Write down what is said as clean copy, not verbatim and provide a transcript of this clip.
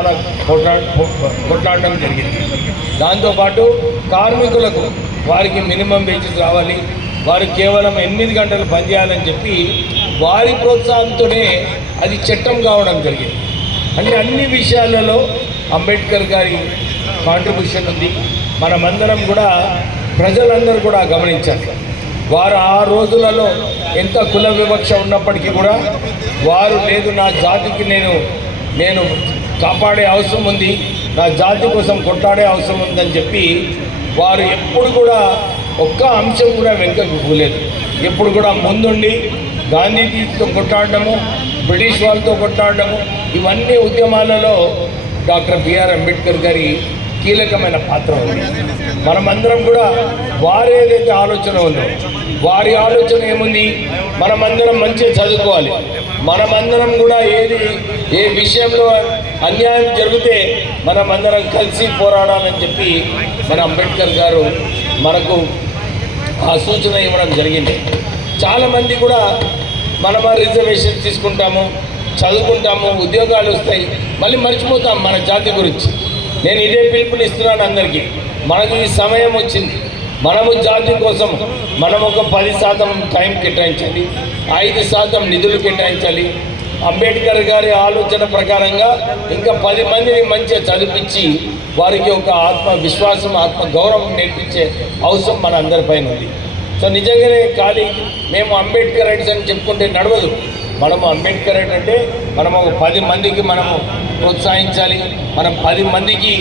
చాలా కొట్లాడడం జరిగింది. దాంతోపాటు కార్మికులకు వారికి మినిమం వేజెస్ రావాలి, వారు కేవలం 8 గంటలు పనిచేయాలని చెప్పి వారి ప్రోత్సాహంతోనే అది చట్టం కావడం జరిగింది. అంటే అన్ని విషయాలలో అంబేద్కర్ గారి కాంట్రిబ్యూషన్ ఉంది. మనమందరం కూడా ప్రజలందరూ కూడా గమనించారు. వారు ఆ రోజులలో ఎంత కుల వివక్ష ఉన్నప్పటికీ కూడా వారు లేదు, నా జాతికి నేను కాపాడే అవసరం ఉంది, నా జాతి కోసం కొట్లాడే అవసరం ఉందని చెప్పి వారు ఎప్పుడు కూడా ఒక్క అంశం కూడా వెనుకకు పోలేదు. ఎప్పుడు కూడా ముందుండి గాంధీజీతో కొట్లాడడము, బ్రిటిష్ వాళ్ళతో కొట్లాడడము, ఇవన్నీ ఉద్యమాలలో డాక్టర్ బిఆర్ అంబేద్కర్ గారి కీలకమైన పాత్ర ఉంది. మనమందరం కూడా వారి ఏదైతే ఆలోచన ఉందో వారి ఆలోచన ఏముంది, మనమందరం మంచిగా చదువుకోవాలి, మనమందరం కూడా ఏ విషయంలో అన్యాయం జరిగితే మనమందరం కలిసి పోరాడాలని చెప్పి మన అంబేద్కర్ గారు మనకు ఆ సూచన ఇవ్వడం జరిగింది. చాలామంది కూడా మనం రిజర్వేషన్ తీసుకుంటాము, చదువుకుంటాము, ఉద్యోగాలు వస్తాయి, మళ్ళీ మర్చిపోతాం మన జాతి గురించి. నేను ఇదే పిలుపునిస్తున్నాను అందరికీ. మనకు ఈ సమయం వచ్చింది, మనము జాతి కోసం మనం ఒక 10% టైం కేటాయించాలి, 5% నిధులు కేటాయించాలి. అంబేద్కర్ గారి ఆలోచన ప్రకారంగా ఇంకా 10 మందిని మంచిగా చదివించి వారికి ఒక ఆత్మవిశ్వాసం, ఆత్మగౌరవం నేర్పించే అవసరం మన అందరిపైన ఉంది. సో నిజంగానే ఖాళీ మేము అంబేద్కర్ రైట్స్ అని చెప్పుకుంటే నడవదు. మనము అంబేద్కర్ రైట్ అంటే మనం ఒక 10 మందికి మనము ప్రోత్సహించాలి, మనం 10 మందికి